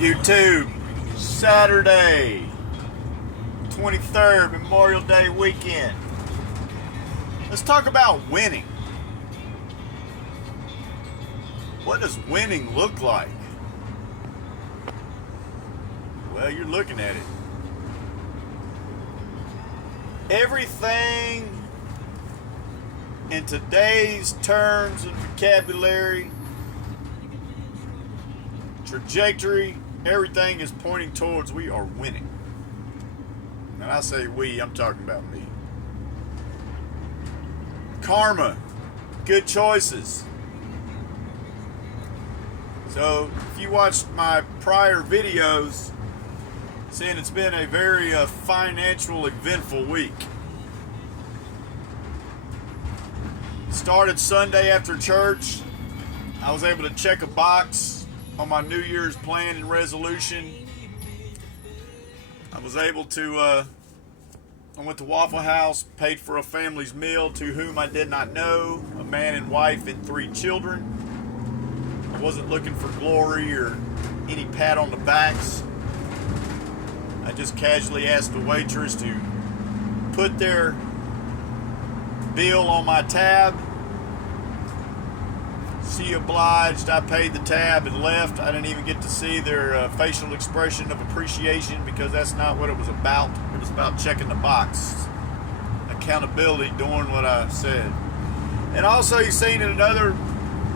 YouTube, Saturday, 23rd, Memorial Day weekend. Let's talk about winning. What does winning look like? Well, you're looking at it. Everything in today's terms and vocabulary, trajectory, everything is pointing towards we are winning. And I say we, I'm talking about me. Karma, good choices. So if you watched my prior videos, seeing it's been a very financial, eventful week. Started Sunday after church. I was able to check a box on my New Year's plan and resolution. I was able to, I went to Waffle House, paid for a family's meal to whom I did not know, a man and wife and 3 children. I wasn't looking for glory or any pat on the backs. I just casually asked the waitress to put their bill on my tab. She obliged. I paid the tab and left. I didn't even get to see their facial expression of appreciation because that's not what it was about. It was about checking the box. Accountability, doing what I said. And also you've seen in another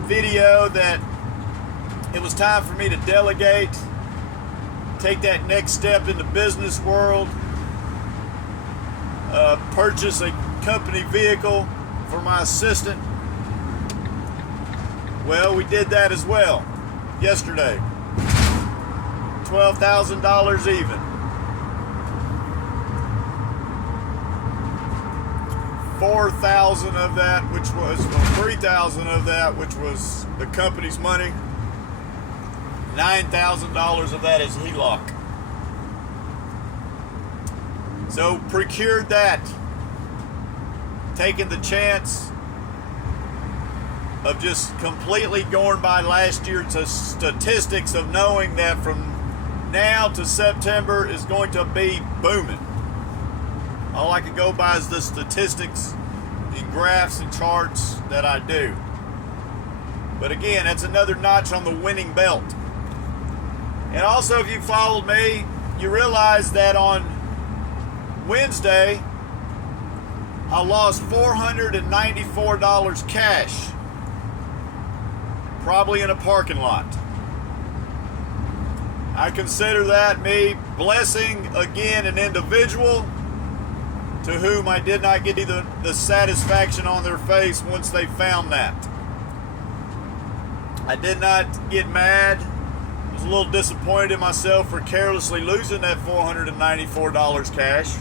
video that it was time for me to delegate, take that next step in the business world, purchase a company vehicle for my assistant. Well, we did that as well yesterday. $12,000 even. 4,000 of that, which was 3,000 of that, which was the company's money. $9,000 of that is HELOC. So procured that, taking the chance of just completely going by last year's statistics of knowing that from now to September is going to be booming. All I can go by is the statistics and graphs and charts that I do. But again, that's another notch on the winning belt. And also, if you followed me, you realize that on Wednesday, I lost $494 cash, probably in a parking lot. I consider that me blessing again an individual to whom I did not get the satisfaction on their face once they found that. I did not get mad. I was a little disappointed in myself for carelessly losing that $494 cash.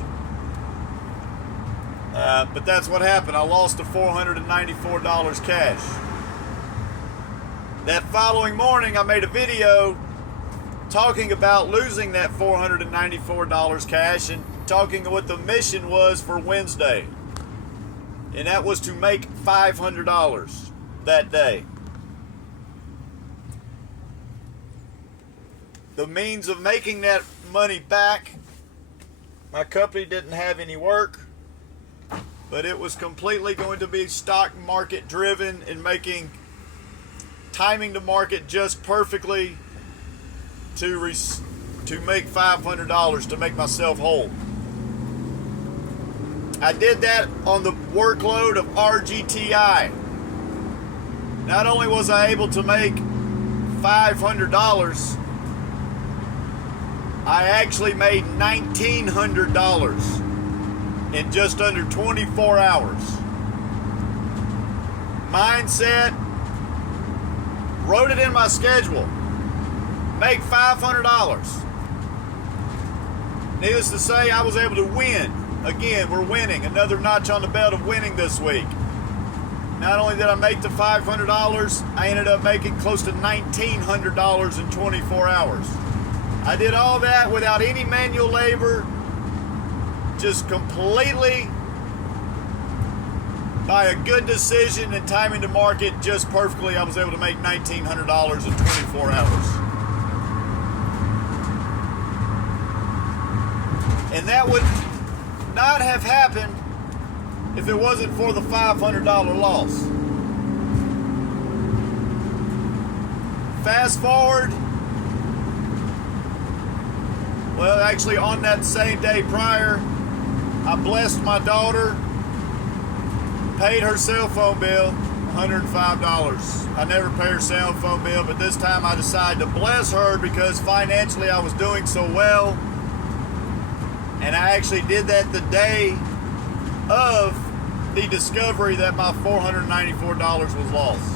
But that's what happened. I lost the $494 cash. That following morning, I made a video talking about losing that $494 cash and talking what the mission was for Wednesday. And that was to make $500 that day. The means of making that money back, my company didn't have any work, but it was completely going to be stock market driven and timing the market just perfectly to make $500 to make myself whole. I did that on the workload of RGTI. Not only was I able to make $500, I actually made $1,900 in just under 24 hours. Mindset, wrote it in my schedule. Make $500. Needless to say, I was able to win. Again, we're winning. Another notch on the belt of winning this week. Not only did I make the $500, I ended up making close to $1,900 in 24 hours. I did all that without any manual labor, just completely by a good decision and timing the market just perfectly. I was able to make $1,900 in 24 hours. And that would not have happened if it wasn't for the $500 loss. Fast forward, well, actually on that same day prior, I blessed my daughter, paid her cell phone bill, $105. I never pay her cell phone bill, but this time I decided to bless her because financially I was doing so well. And I actually did that the day of the discovery that my $494 was lost.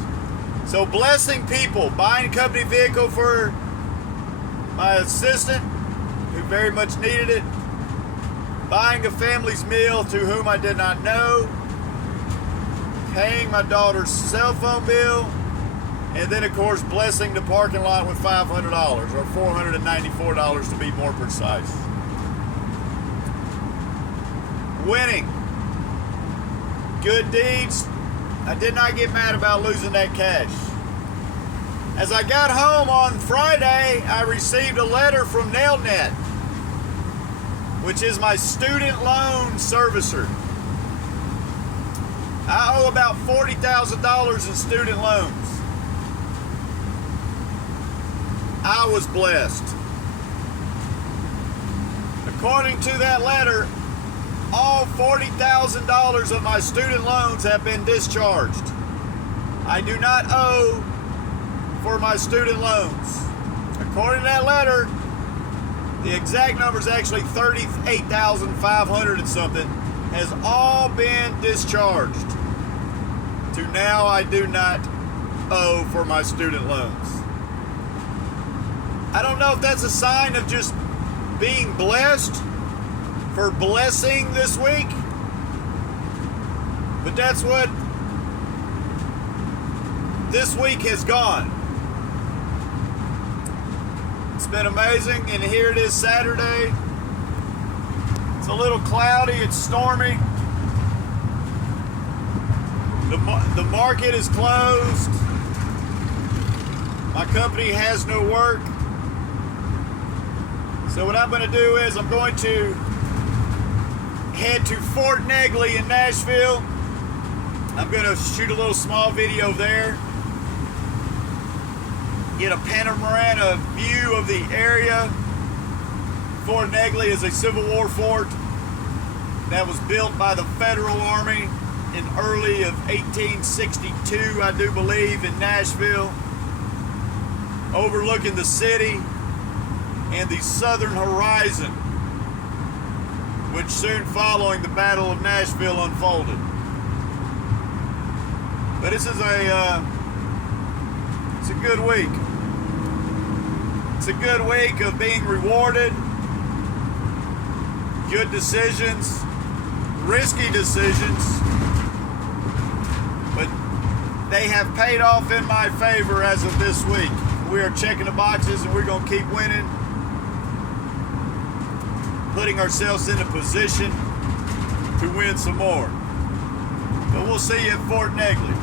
So blessing people, buying a company vehicle for my assistant who very much needed it, buying a family's meal to whom I did not know, paying my daughter's cell phone bill, and then of course blessing the parking lot with $500 or $494 to be more precise. Winning. Good deeds. I did not get mad about losing that cash. As I got home on Friday, I received a letter from Negley, which is my student loan servicer. I owe about $40,000 in student loans. I was blessed. According to that letter, all $40,000 of my student loans have been discharged. I do not owe for my student loans. According to that letter, the exact number is actually $38,500 and something, has all been discharged. To now, I do not owe for my student loans. I don't know if that's a sign of just being blessed for blessing this week, but that's what this week has gone. It's been amazing, and here it is Saturday. It's a little cloudy, it's stormy. The market is closed. My company has no work. So what I'm going to do is I'm going to head to Fort Negley in Nashville. I'm going to shoot a little small video there. Get a panorama view of the area. Fort Negley is a Civil War fort that was built by the Federal Army in early of 1862, I do believe, in Nashville, overlooking the city and the southern horizon, which soon following the Battle of Nashville unfolded. But this is it's a good week. It's a good week of being rewarded, good decisions, risky decisions, but they have paid off in my favor as of this week. We are checking the boxes and we're going to keep winning, putting ourselves in a position to win some more. But we'll see you at Fort Negley.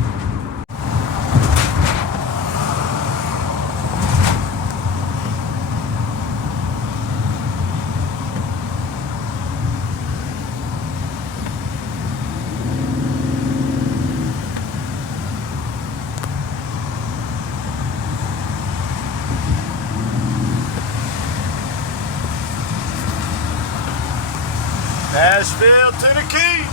Nashville to the key.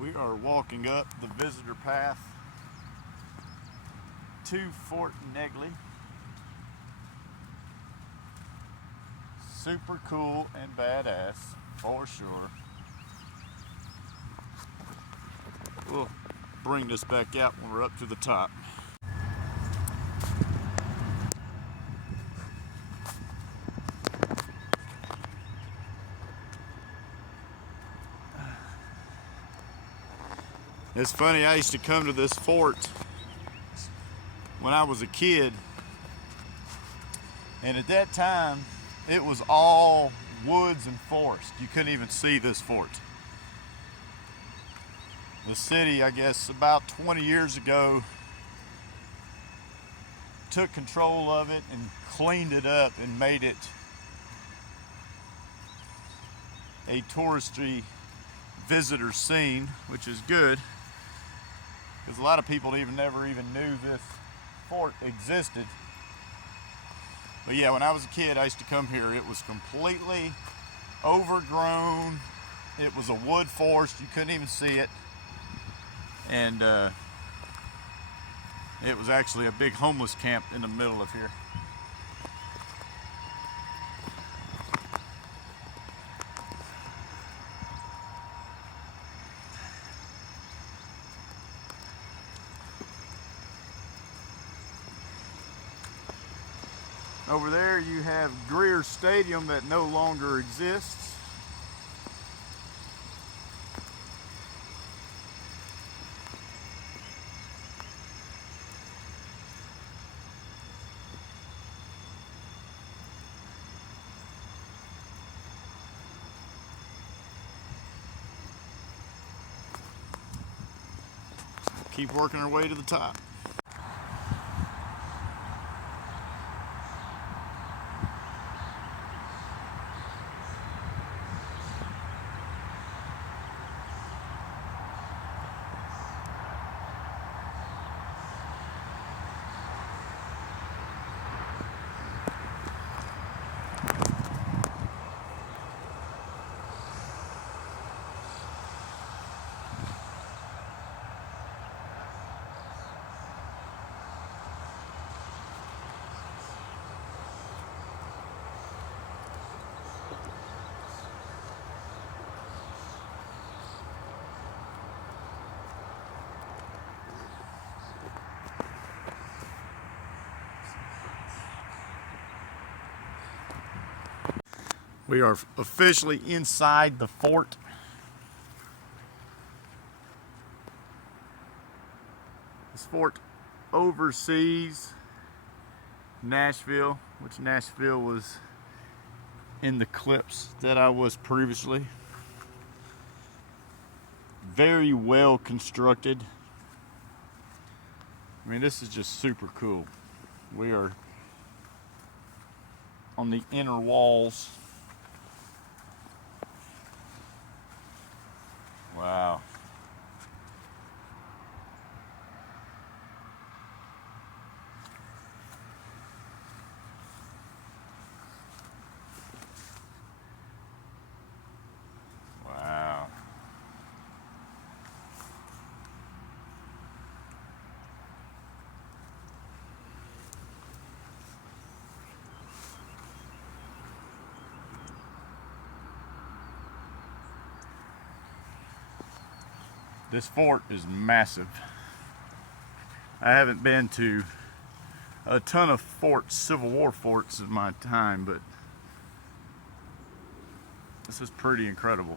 We are walking up the visitor path to Fort Negley. Super cool and badass, for sure. We'll bring this back out when we're up to the top. It's funny, I used to come to this fort when I was a kid. And at that time, it was all woods and forest. You couldn't even see this fort. The city, I guess, about 20 years ago, took control of it and cleaned it up and made it a touristy visitor scene, which is good, because a lot of people never even knew this fort existed. But yeah, when I was a kid, I used to come here. It was completely overgrown. It was a wood forest. You couldn't even see it. And it was actually a big homeless camp in the middle of here. Over there you have Greer Stadium that no longer exists. Keep working our way to the top. We are officially inside the fort. This fort oversees Nashville, which Nashville was in the clips that I was previously. Very well constructed. I mean, this is just super cool. We are on the inner walls. Wow. Wow. This fort is massive. I haven't been to a ton of forts, Civil War forts in my time, but this is pretty incredible.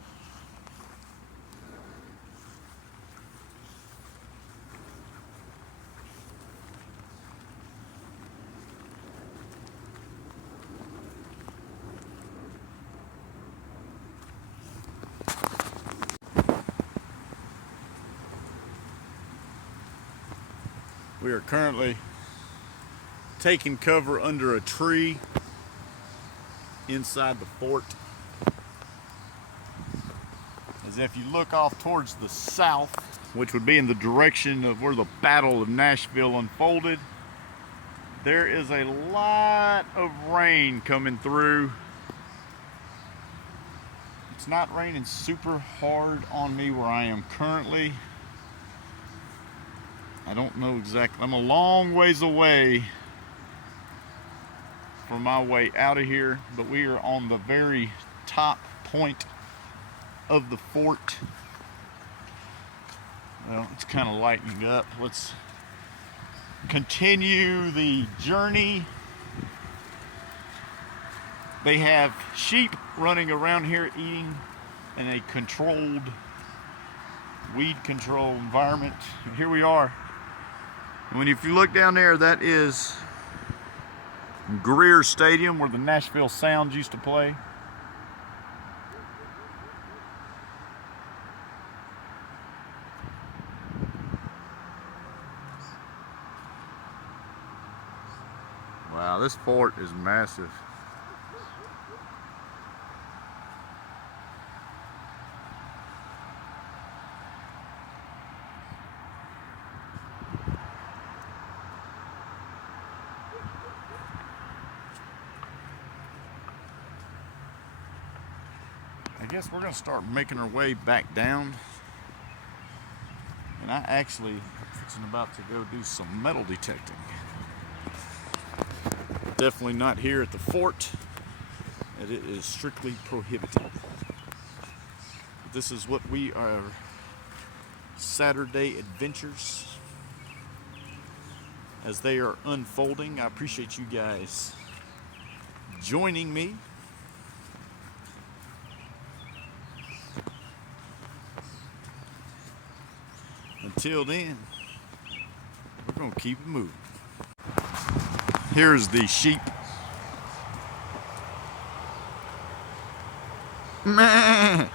We are currently taking cover under a tree inside the fort. As if you look off towards the south, which would be in the direction of where the Battle of Nashville unfolded, there is a lot of rain coming through. It's not raining super hard on me where I am currently. I don't know exactly. I'm a long ways away from my way out of here, but we are on the very top point of the fort. Well, it's kind of lightening up. Let's continue the journey. They have sheep running around here eating in a controlled, weed control environment. And here we are If you look down there, that is Greer Stadium where the Nashville Sounds used to play. Wow, this fort is massive. I guess we're going to start making our way back down. And I actually am about to go do some metal detecting. Definitely not here at the fort, and it is strictly prohibited. This is what we are, Saturday adventures as they are unfolding. I appreciate you guys joining me. Until then, we're going to keep it moving. Here's the sheep. Meh.